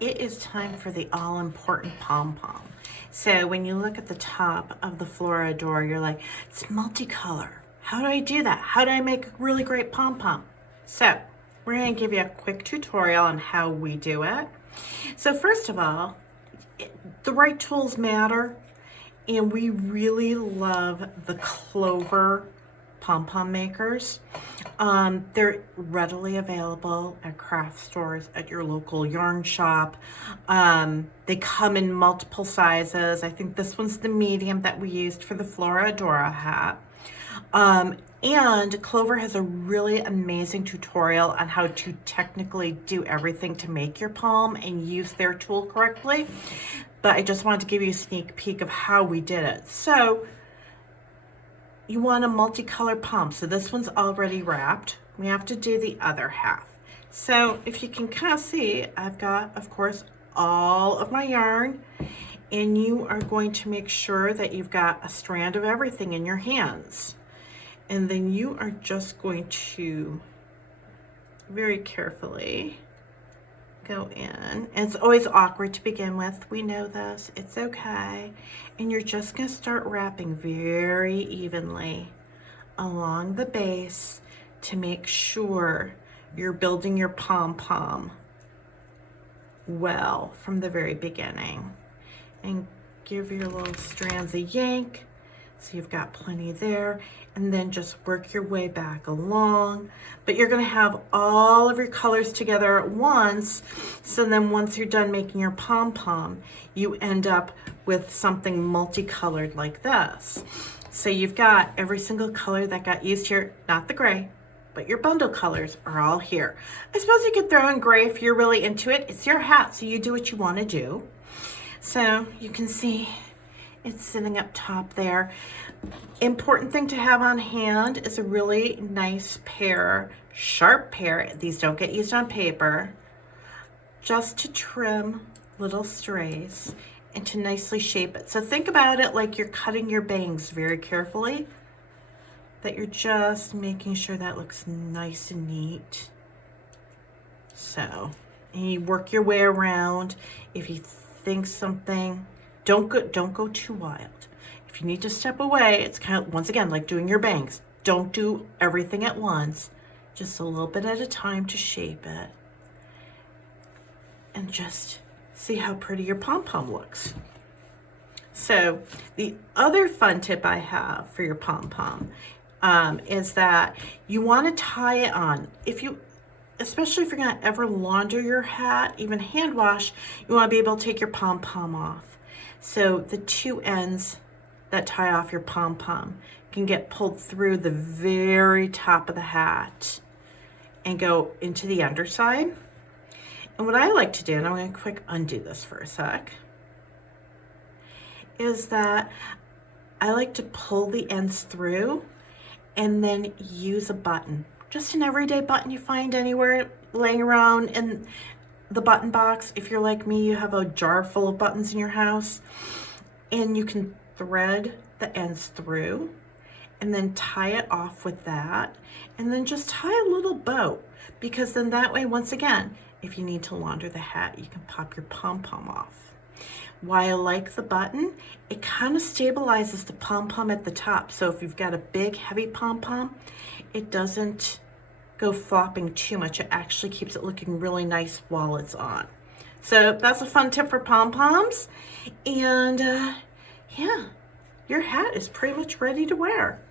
it is time for the all-important Pom Pom. So when you look at the top of the Flora Adora, you're like, it's multicolor. How do I do that? How do I make a really great Pom Pom? So we're going to give you a quick tutorial on how we do it. So first of all, the right tools matter, and we really love the clover pom-pom makers. They're readily available at craft stores, at your local yarn shop. They come in multiple sizes. I think this one's the medium that we used for the Flora Adora Hat. And Clover has a really amazing tutorial on how to technically do everything to make your palm and use their tool correctly. But I just wanted to give you a sneak peek of how we did it. So you want a multicolored palm. So this one's already wrapped. We have to do the other half. So if you can kind of see, I've got, of course, all of my yarn, and you are going to make sure that you've got a strand of everything in your hands. And then you are just going to very carefully go in. And it's always awkward to begin with. We know this. It's okay. And you're just going to start wrapping very evenly along the base to make sure you're building your pom-pom well from the very beginning. And give your little strands a yank. So you've got plenty there, and then just work your way back along. But you're gonna have all of your colors together at once, so then once you're done making your pom-pom, you end up with something multicolored like this. So you've got every single color that got used here, not the gray, but your bundle colors are all here. I suppose you could throw in gray if you're really into it. It's your hat, so you do what you wanna do. So you can see it's sitting up top there. Important thing to have on hand is a really nice pair, sharp pair. These don't get used on paper. Just to trim little strays and to nicely shape it. So think about it like you're cutting your bangs very carefully, that you're just making sure that looks nice and neat. So, and you work your way around. If you think something, don't go too wild. If you need to step away, it's kind of, once again, like doing your bangs. Don't do everything at once. Just a little bit at a time to shape it. And just see how pretty your pom-pom looks. So the other fun tip I have for your pom-pom is that you want to tie it on. Especially if you're going to ever launder your hat, even hand wash, you want to be able to take your pom-pom off. So the two ends that tie off your pom-pom can get pulled through the very top of the hat and go into the underside. And what I like to do, and I'm going to quick undo this for a sec, is that I like to pull the ends through and then use a button. Just an everyday button you find anywhere laying around in the button box. If you're like me, you have a jar full of buttons in your house, and you can thread the ends through and then tie it off with that, and then just tie a little bow, because then that way, once again, if you need to launder the hat, you can pop your pom-pom off. Why I like the button, it kind of stabilizes the pom-pom at the top. So if you've got a big heavy pom-pom, it doesn't go flopping too much. It actually keeps it looking really nice while it's on. So that's a fun tip for pom-poms. And yeah, your hat is pretty much ready to wear.